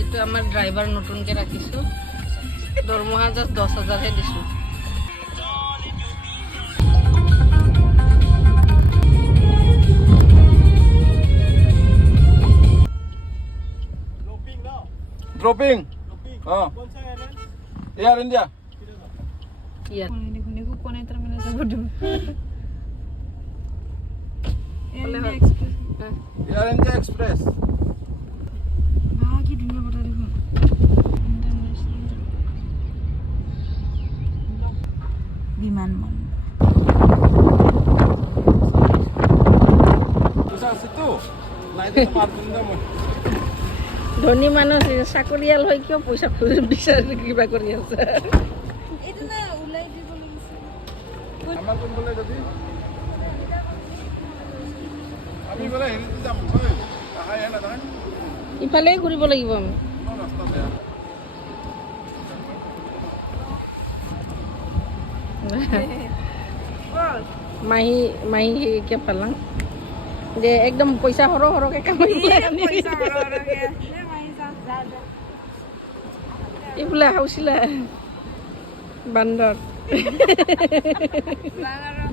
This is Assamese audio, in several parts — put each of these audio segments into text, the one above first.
এইটো আমাৰ ড্ৰাইভাৰ নতুনকে ৰাখিছো দৰমহা জাষ্ট 10,000 হে দিছো Dropping. Oh. Air India. Iya. Ini ko kone terminal sa bodo. Air India Express. Bagi dunia berada di Biman man. Bisa situ. Nah itu tempat pinjam. ধনী মানুহ চাকৰিয়াল হৈ কিয় পইচা বিচাৰি কিবা কৰি আছে Itu na ulay di ko lingsi. Amar কোন বলে যাবি আমি বলে হেৰিতে যাম হয় আহাই না দান ইফালে ঘূৰিব লাগিব আমি ৰাস্তা বেয়া মাহি কে পালাং যে একদম পইচা সৰহকে কামাই Pisa ora ke. Ne mai sa. এইফালে হাউচিলা বান্দৰ Langaro.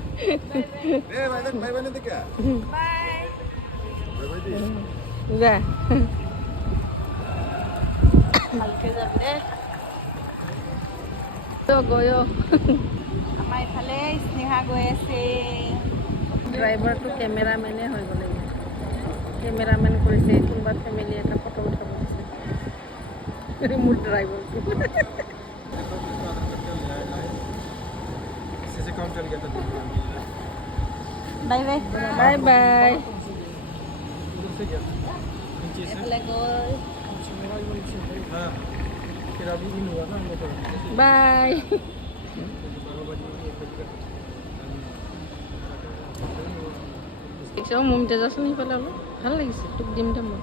এ ভাই ভাই দেখে Bye. ভাই দি যা Halke jabi de. তো গয়ো Amai phale Sneha goi ase. ড্ৰাইভাৰটো কেমেৰামেনে হৈ গ'লে কেমেৰামেন কৰিছে কোনোবা ফেমিলি এটা ফটো উঠাব দিছে মোৰ ড্ৰাইভাৰটো सीसी काम चल गया था Bye bye. বাই বাই उधर से गया नीचे से Phale goi. हां फिर अभी भी हुआ ना हम लोग বাই মুমতাজ আছো সেইফালে অলপ ভাল লাগিছে তোক দিম দে মই